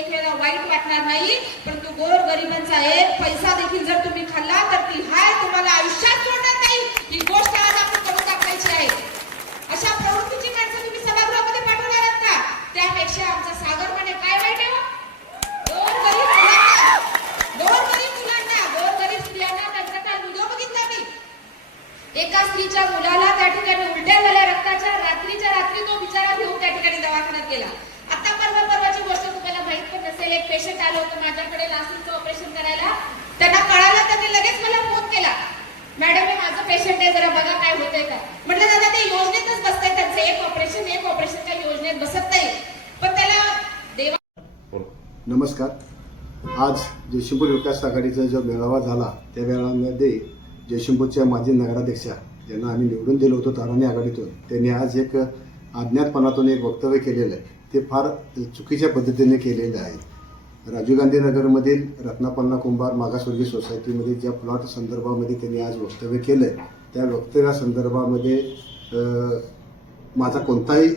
एक वेळेला वाईट वाटणार नाही परंतु गोर गरिबांचा एक पैसा देखील जर तुम्ही खाल्ला तर ती हाय तुम्हाला आयुष्यात सोडणार नाही. ही गोष्ट आज आपण करून दाखवायची आहे. अशा प्रवृत्तीची माणसं तुम्ही सभागृहामध्ये पाठवणार आहात का? त्यापेक्षा आमचा सागर म्हणे काय वाईट आहे हो? गरीब मुलांना. दोन गरीब मुलांना. दोन गरीब स्त्रियांना त्यांचा काल व्हिडिओ बघितला मी. एका स्त्रीच्या मुलाला त्या ठिकाणी उलट्या झाल्या रक्ताच्या. रात्रीच्या रात्री तो बिचारा घेऊन त्या ठिकाणी दवाखान्यात गेला आता परवा परवाची गोष्ट तुम्हाला माहीत पण नसेल एक पेशंट आलं होतं माझ्याकडे लासिंगचं ऑपरेशन करायला. त्यांना कळालं त्यांनी लगेच मला फोन केला. मॅडम हे माझं पेशंट आहे जरा बघा काय होतंय का म्हटलं दादा ते योजनेतच बसतंय त्यांचं एक ऑपरेशन एक ऑपरेशनच्या योजनेत बसत नाही. पण त्याला देवा नमस्कार. आज जयशिंपूर विकास आघाडीचा जो मेळावा झाला त्या मेळाव्यामध्ये जयशिंपूरच्या माजी नगराध्यक्षा यांना आम्ही निवडून दिलं होतं ताराणी आघाडीतून. त्यांनी आज एक अज्ञातपणातून एक वक्तव्य केलेलं आहे. ते फार चुकीच्या पद्धतीने केलेलं आहे. राजीव गांधी नगरमधील रत्नापन्ना कुंभार मागासवर्गीय सोसायटीमध्ये ज्या प्लॉट संदर्भामध्ये त्यांनी आज वक्तव्य केलं आहे त्या वक्तव्या संदर्भामध्ये माझा कोणताही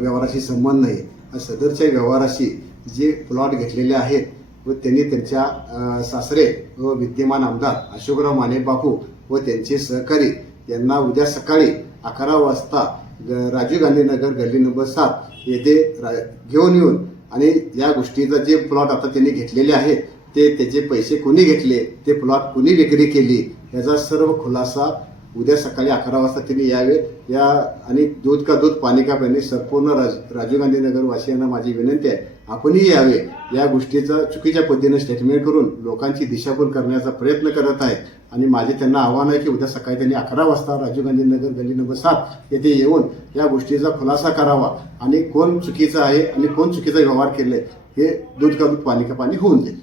व्यवहाराशी संबंध नाही. सदरच्या व्यवहाराशी जे प्लॉट घेतलेले आहेत व त्यांनी त्यांच्या सासरे व विद्यमान आमदार अशोकराव माने बापू व त्यांचे सहकारी यांना उद्या सकाळी अकरा वाजता ग- राजीव गांधी नगर गल्ली नंबर सात येथे रा- घेऊन येऊन आणि या गोष्टीचा जे प्लॉट आता त्यांनी घेतलेले आहेत ते त्याचे पैसे कोणी घेतले ते प्लॉट कोणी विक्री केली याचा सर्व खुलासा उद्या सकाळी अकरा वाजता त्यांनी यावे. या आणि दूध का दूध पाणी का पाणी संपूर्ण राज राजीव गांधी नगरवासियांना माझी विनंती आहे. आपणही यावे. या गोष्टीचा चुकीच्या पद्धतीने स्टेटमेंट करून लोकांची दिशाभूल करण्याचा प्रयत्न करत आहेत आणि माझे त्यांना आव्हान आहे की उद्या सकाळी त्यांनी अकरा वाजता राजीव गांधी नगर गल्ली नंबर सात येथे येऊन या गोष्टीचा खुलासा करावा. आणि कोण चुकीचा आहे आणि कोण चुकीचा व्यवहार केलाय हे दूध का दूध पाणी का पाणी होऊन जाईल.